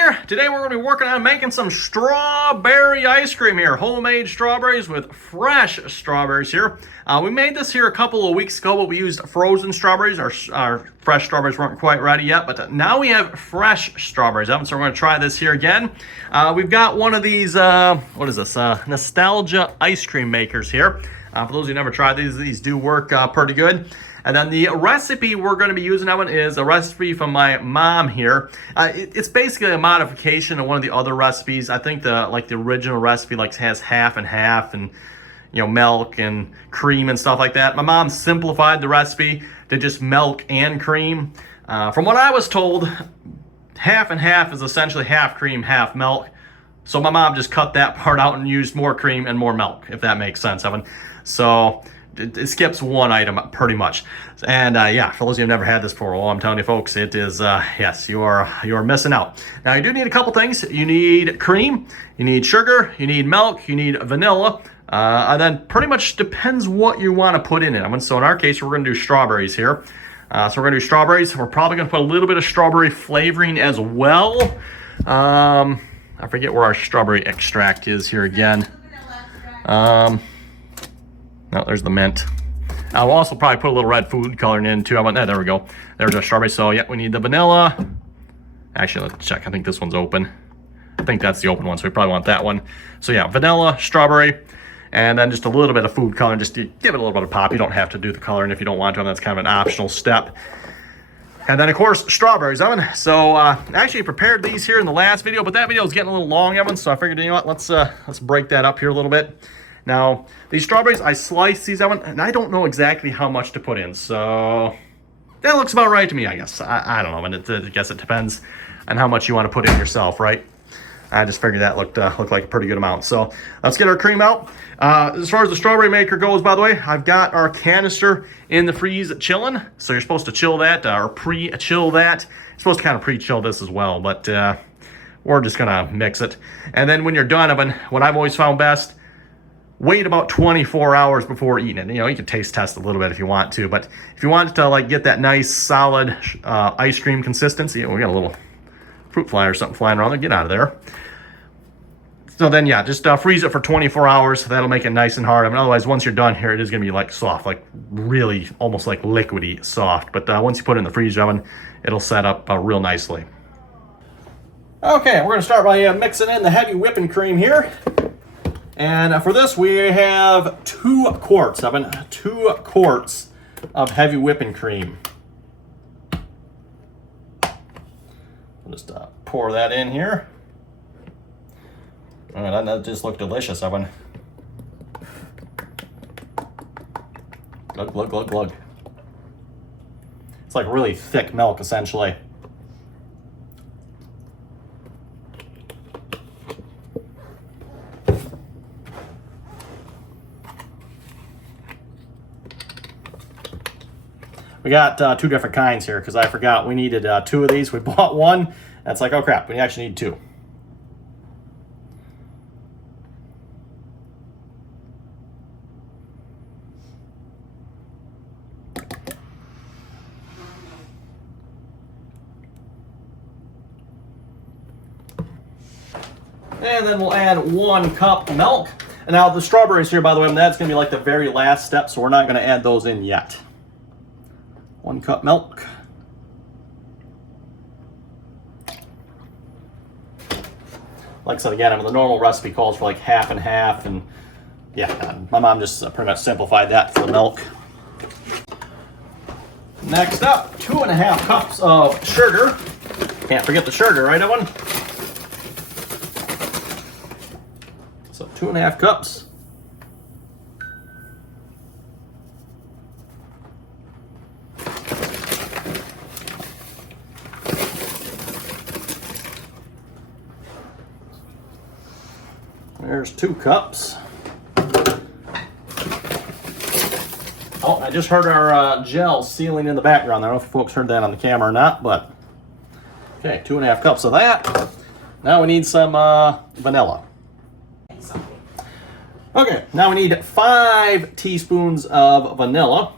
here. Today we're going to be working on making some strawberry ice cream here. Homemade strawberries with fresh strawberries here. We made this here a couple of weeks ago, but we used frozen strawberries. Our fresh strawberries weren't quite ready yet, but now we have fresh strawberries. So we're going to try this here again. We've got one of these, what is this? Nostalgia ice cream makers here. For those who never tried these do work pretty good. And then the recipe we're going to be using that one is a recipe from my mom here. It's basically a modification of one of the other recipes. I think the original recipe has half and half, and milk and cream and stuff like that. My mom simplified the recipe to just milk and cream. From what I was told, half and half is essentially half cream, half milk. So my mom just cut that part out and used more cream and more milk, if that makes sense, Evan. So it skips one item pretty much. And yeah, for those of you who've never had this before, well, I'm telling you folks, it is, yes, you are missing out. Now you do need a couple things. You need cream, you need sugar, you need milk, you need vanilla, and then pretty much depends what you want to put in it. So in our case, we're going to do strawberries here. So we're going to do strawberries. We're probably going to put a little bit of strawberry flavoring as well. I forget where our strawberry extract is here again. No, there's the mint. I'll also probably put a little red food coloring in too. I want that. There we go. There's our strawberry. So yeah, we need the vanilla. Actually, let's check. I think this one's open. I think that's the open one, so we probably want that one. So yeah, vanilla, strawberry, and then just a little bit of food coloring, just to give it a little bit of pop. You don't have to do the coloring if you don't want to. That's kind of an optional step. And then of course, strawberries, Evan. So I actually prepared these here in the last video, but that video is getting a little long, Evan. So I figured, you know what? Let's break that up here a little bit. Now, these strawberries, I sliced these, Evan, and I don't know exactly how much to put in. So that looks about right to me, I guess. I don't know, and I guess it depends on how much you want to put in yourself, right? I just figured that looked like a pretty good amount. So let's get our cream out. As far as the strawberry maker goes, by the way, I've got our canister in the freeze chilling. So you're supposed to chill that or pre-chill that. You're supposed to kind of pre-chill this as well, but we're just going to mix it. And then when you're done, Evan, what I've always found best, wait about 24 hours before eating it. You can taste test a little bit if you want to, but if you want to get that nice solid ice cream consistency, we got a little fruit fly or something flying around there. Get out of there. So then, yeah, just freeze it for 24 hours. That'll make it nice and hard. Otherwise, once you're done here, it is going to be soft, really almost like liquidy soft. But once you put it in the freezer oven, it'll set up real nicely. Okay, we're going to start by mixing in the heavy whipping cream here. And for this, we have 2 quarts, Evan. 2 quarts of heavy whipping cream. I'll just pour that in here. All right, that just looked delicious, Evan. Glug, glug, glug, glug. It's like really thick milk, essentially. We got 2 different kinds here because I forgot we needed 2 of these. We bought 1. That's like, oh crap, we actually need 2. And then we'll add 1 cup milk. And now the strawberries here, by the way, that's going to be the very last step, so we're not going to add those in yet. 1 cup milk. Like I said again, the normal recipe calls for half and half, and yeah, my mom just pretty much simplified that for the milk. Next up, 2.5 cups of sugar. Can't forget the sugar, right, Evan? So 2.5 cups. There's 2 cups. Oh, I just heard our gel sealing in the background. I don't know if folks heard that on the camera or not, but okay, 2.5 cups of that. Now we need some vanilla. Okay, now we need 5 teaspoons of vanilla.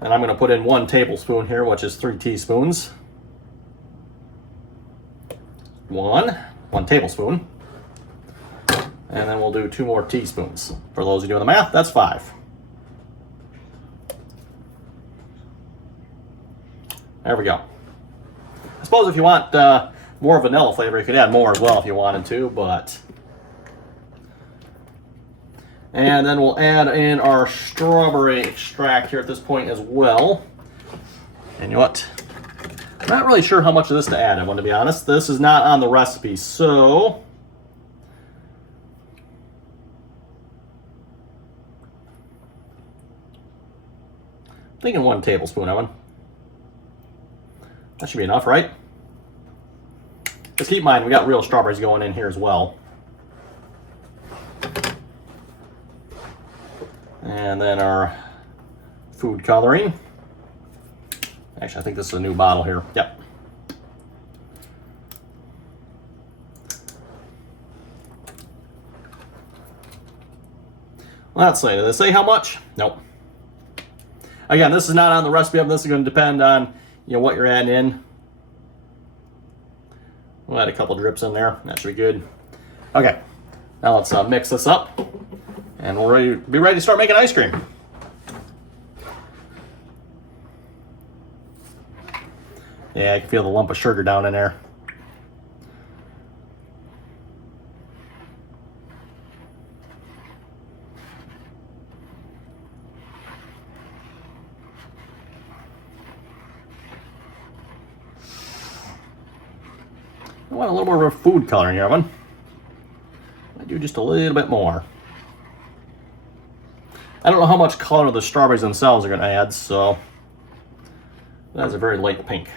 And I'm going to put in 1 tablespoon here, which is 3 teaspoons. one tablespoon. And then we'll do 2 more teaspoons. For those who do the math, that's 5. There we go. I suppose if you want more vanilla flavor, you could add more as well if you wanted to, but... And then we'll add in our strawberry extract here at this point as well. And you know what? I'm not really sure how much of this to add, I want to be honest. This is not on the recipe, so... I'm thinking 1 tablespoon, Evan. That should be enough, right? Just keep in mind, we got real strawberries going in here as well. And then our food coloring. Actually, I think this is a new bottle here. Yep. Let's see, did they say how much? Nope. Again, this is not on the recipe. This is going to depend on what you're adding in. We'll add a couple drips in there. That should be good. Okay, now let's mix this up, and we'll be ready to start making ice cream. Yeah, I can feel the lump of sugar down in there. I want a little more of a food coloring here, Evan. I do just a little bit more. I don't know how much color the strawberries themselves are going to add, so that's a very light pink.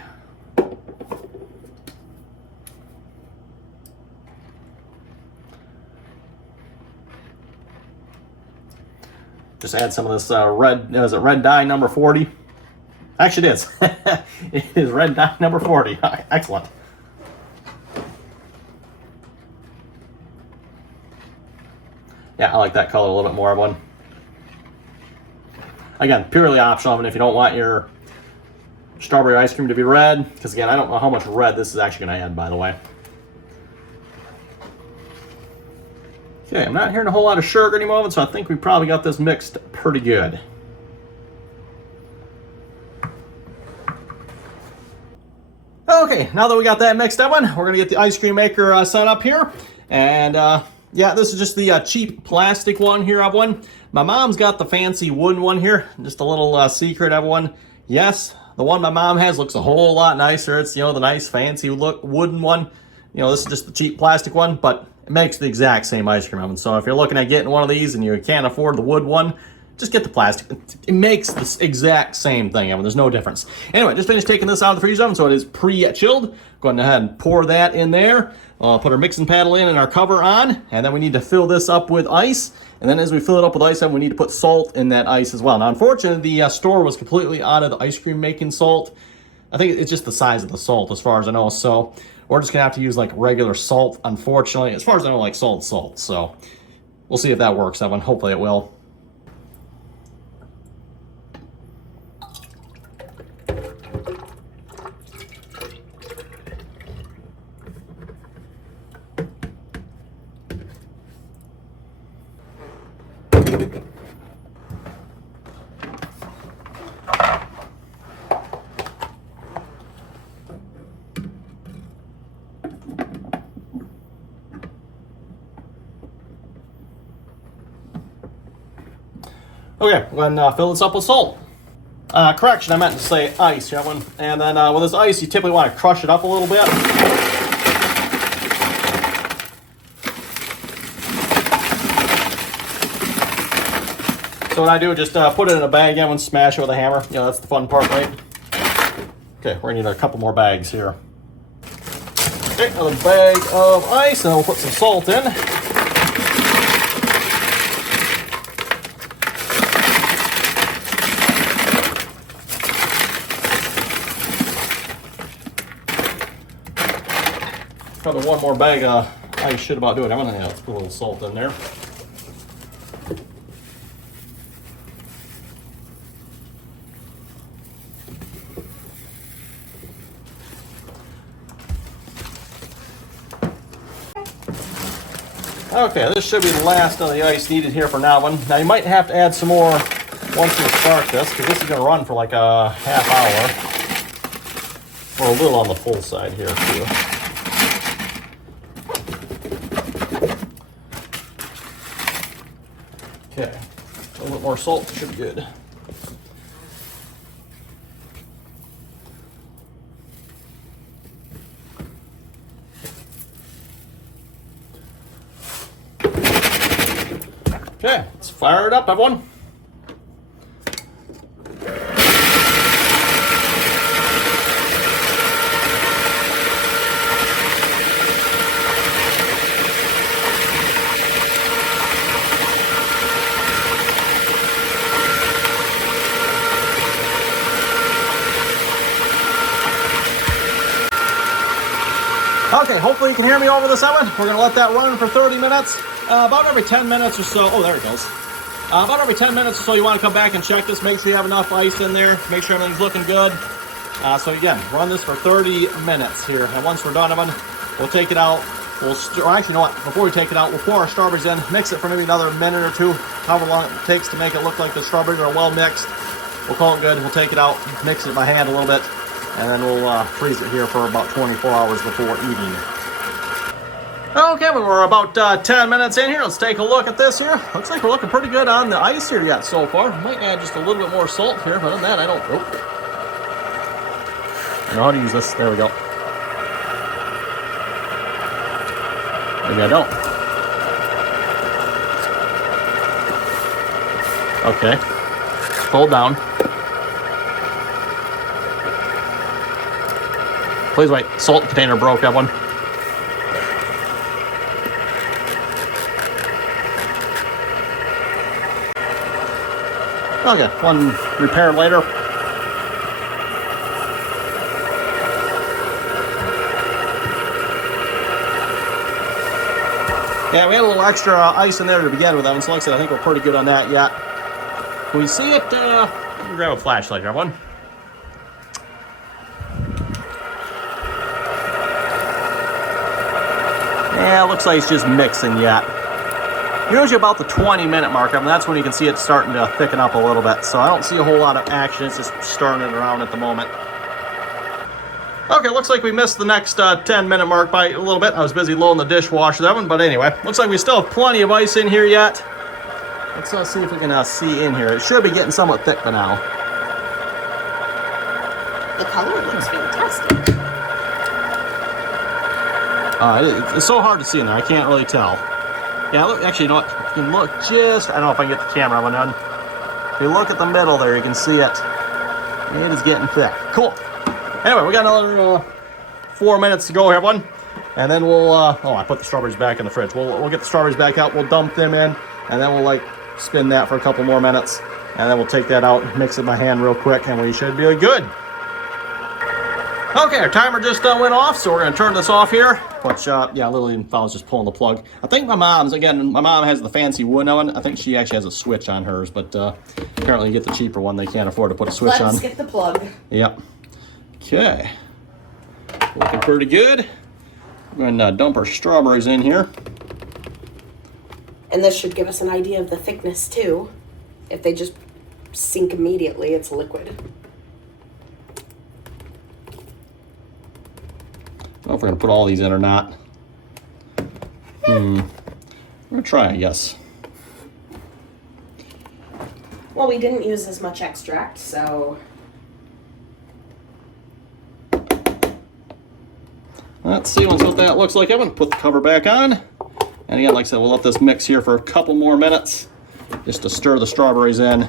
Just add some of this red, is it red dye number 40? Actually, it is. It is red dye number 40. Excellent. Yeah, I like that color a little bit more, Evan. Again, purely optional, and if you don't want your strawberry ice cream to be red, because again, I don't know how much red this is actually going to add, by the way. Okay, I'm not hearing a whole lot of sugar anymore, so I think we probably got this mixed pretty good. Okay, now that we got that mixed, Evan, we're going to get the ice cream maker set up here. And yeah, this is just the cheap plastic one here, Evan. My mom's got the fancy wooden one here. Just a little secret, everyone. Yes, the one my mom has looks a whole lot nicer. It's, the nice fancy look wooden one. This is just the cheap plastic one, but it makes the exact same ice cream oven. So if you're looking at getting one of these and you can't afford the wood one, just get the plastic. It makes the exact same thing, Evan. There's no difference. Anyway, just finished taking this out of the freezer oven, so it is pre-chilled. Go ahead and pour that in there. Put our mixing paddle in and our cover on, and then we need to fill this up with ice. And then as we fill it up with ice, we need to put salt in that ice as well. Now, unfortunately, the store was completely out of the ice cream making salt. I think it's just the size of the salt, as far as I know. So we're just gonna have to use like regular salt, unfortunately. As far as I know, like salt. So we'll see if that works, Evan. Hopefully it will. Okay, we're going to fill this up with salt. Correction, I meant to say ice here, Evan. And then with this ice, you typically want to crush it up a little bit. So what I do is just put it in a bag and smash it with a hammer. That's the fun part, right? Okay, we're going to need a couple more bags here. Okay, another bag of ice, and we'll put some salt in. Probably one more bag of ice should about do it. I'm going to put a little salt in there. Okay, this should be the last of the ice needed here for now. Now you might have to add some more once you start this, because this is going to run for like a half hour. Or a little on the full side here too. Okay, a little bit more salt should be good. Okay, let's fire it up, everyone. Okay, hopefully you can hear me over this oven. We're gonna let that run for 30 minutes. About every 10 minutes or so, oh, there it goes. About every 10 minutes or so, you wanna come back and check this, make sure you have enough ice in there, make sure everything's looking good. So again, run this for 30 minutes here. And once we're done, we'll take it out. Or actually, you know what, before we take it out, we'll pour our strawberries in, mix it for maybe another minute or two, however long it takes to make it look like the strawberries are well mixed. We'll call it good, we'll take it out, mix it by hand a little bit, and then we'll freeze it here for about 24 hours before eating. Okay, well, we're about 10 minutes in here. Let's take a look at this here. Looks like we're looking pretty good on the ice here yet so far. Might add just a little bit more salt here, but other than that, I don't. Oh. I know how to use this. There we go. Maybe I don't. Okay. Hold down. Please wait. Salt container broke, that one. Okay, one repaired later. Yeah, we had a little extra ice in there to begin with, Evan, so like I said, I think we're pretty good on that yet. Can we see it? Let me grab a flashlight, everyone. Yeah, it looks like it's just mixing yet. Usually about the 20-minute mark, I mean, that's when you can see it starting to thicken up a little bit. So I don't see a whole lot of action. It's just stirring it around at the moment. Okay, looks like we missed the next 10-minute mark by a little bit. I was busy loading the dishwasher, that one. But anyway, looks like we still have plenty of ice in here yet. Let's see if we can see in here. It should be getting somewhat thick by now. The color looks fantastic. It's so hard to see in there. I can't really tell. Yeah, look, actually, you know what? You can look just, I don't know if I can get the camera on. If you look at the middle there, you can see it. It is getting thick. Cool. Anyway, we got another 4 minutes to go here, everyone. And then we'll, oh, I put the strawberries back in the fridge. We'll get the strawberries back out. We'll dump them in. And then we'll, like, spin that for a couple more minutes. And then we'll take that out, mix it by hand real quick, and we should be good. Okay, our timer just went off, so we're going to turn this off here. Which, yeah, Lily and Fowler's just pulling the plug. I think my mom's, again, my mom has the fancy wood oven. I think she actually has a switch on hers, but apparently you get the cheaper one. They can't afford to put a switch on. Let's get the plug. Yep. Okay. Looking pretty good. We're going to dump our strawberries in here. And this should give us an idea of the thickness, too. If they just sink immediately, it's liquid. I don't know if we're going to put all these in or not. We're going to try, I guess. Well, we didn't use as much extract, so... Let's see what that looks like. I'm going to put the cover back on. And again, like I said, we'll let this mix here for a couple more minutes just to stir the strawberries in.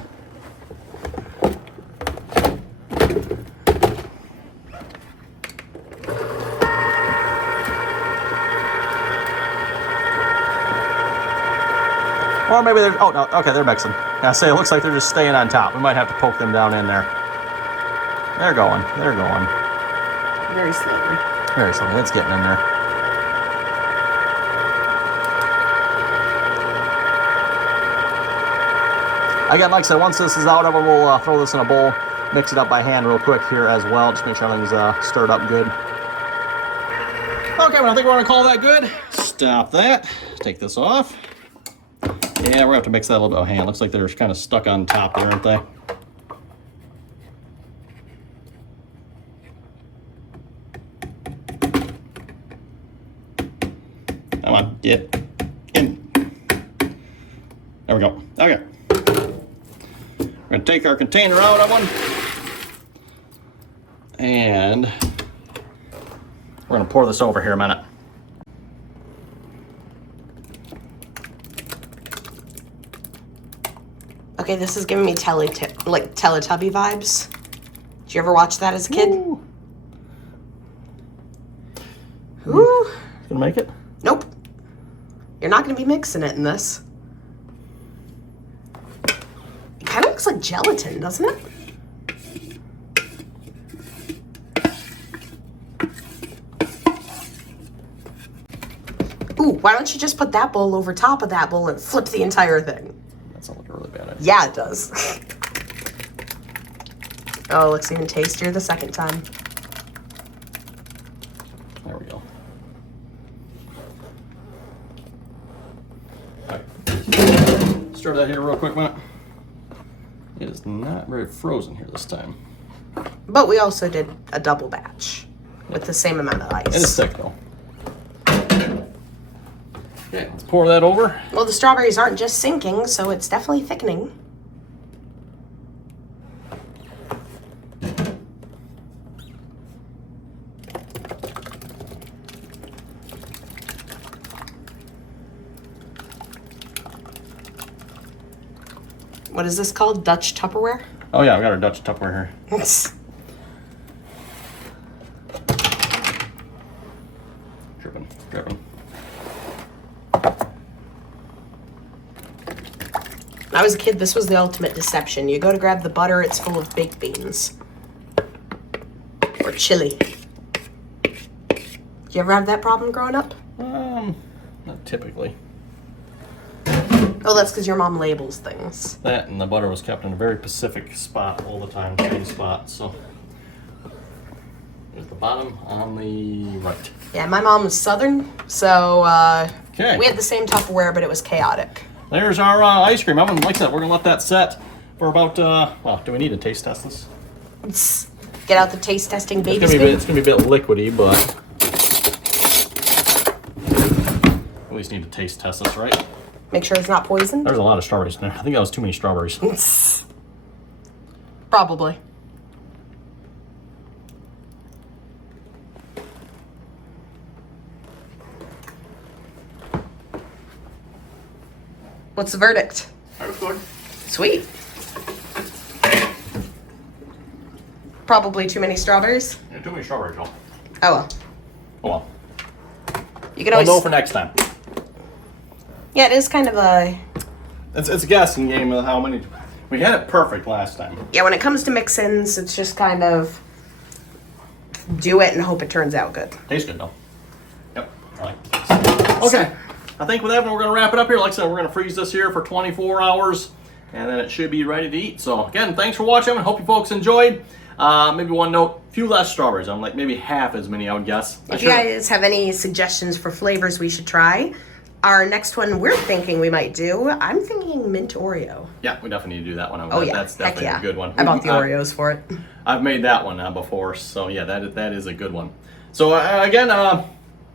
Or maybe they're, oh no, okay, they're mixing. Yeah, say it looks like they're just staying on top. We might have to poke them down in there. They're going, they're going. Very slowly. Very slowly, it's getting in there. Again, like I said, once this is out, we'll throw this in a bowl, mix it up by hand real quick here as well, just make sure everything's stirred up good. Okay, well, I think we're gonna call that good. Stop that. take this off. Yeah, we're gonna have to mix that a little bit. Oh, hang on, looks like they're kind of stuck on top there, aren't they? Come on, get in. There we go. Okay. We're gonna take our container out of one. And we're gonna pour this over here a minute. Okay, this is giving me Teletubby vibes. Did you ever watch that as a kid? Ooh. Gonna make it? Nope. You're not gonna be mixing it in this. It kind of looks like gelatin, doesn't it? Ooh, why don't you just put that bowl over top of that bowl and flip the entire thing? That sounds like a really bad idea. Yeah, it does. Oh, it looks even tastier the second time. There we go. All right. Stir that here real quick, minute. It is not very frozen here this time. But we also did a double batch with the same amount of ice. It is thick though. Okay, let's pour that over. Well, the strawberries aren't just sinking, so it's definitely thickening. What is this called? Dutch Tupperware? Oh yeah, we got our Dutch Tupperware here. Dripping, dripping. When I was a kid, this was the ultimate deception. You go to grab the butter, it's full of baked beans. Or chili. Did you ever have that problem growing up? Not typically. Oh, that's because your mom labels things. That and the butter was kept in a very specific spot all the time, same spot, so. There's the bottom on the right. Yeah, my mom was Southern, so Okay. we had the same Tupperware, but it was chaotic. There's our ice cream. I'm gonna, like I said, we're gonna let that set for about, well, do we need to taste test this? Get out the taste testing baby It's spoon. gonna be a bit liquidy, but at least need to taste test this, right? Make sure it's not poisoned. There's a lot of strawberries in there. I think that was too many strawberries. Probably. What's the verdict? That was good. Sweet. Probably too many strawberries. Yeah, too many strawberries, though. Oh well. Oh well. You can I'll always. know for next time. Yeah, it is kind of a. It's a guessing game of how many. We had it perfect last time. Yeah, when it comes to mix-ins, it's just kind of do it and hope it turns out good. Tastes good though. Yep. I like this. Okay. I think with that, we're gonna wrap it up here. Like I said, we're gonna freeze this here for 24 hours, and then it should be ready to eat. So again, thanks for watching. I hope you folks enjoyed. Maybe one note: few less strawberries. I'm like maybe half as many, I would guess. If you guys have any suggestions for flavors we should try, our next one we're thinking we might do, I'm thinking mint Oreo. Yeah, we definitely need to do that one. Oh yeah, That's heck definitely yeah. a good one. I bought the Oreos for it. I've made that one before, so yeah, that is a good one. So again,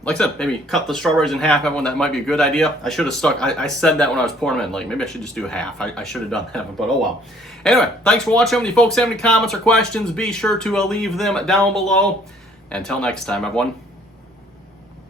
like I said, maybe cut the strawberries in half. Everyone, that might be a good idea. I should have stuck. I said that when I was pouring them in. Like maybe I should just do half. I should have done that, but oh well. Anyway, thanks for watching. If you folks have any comments or questions, be sure to leave them down below. Until next time, everyone.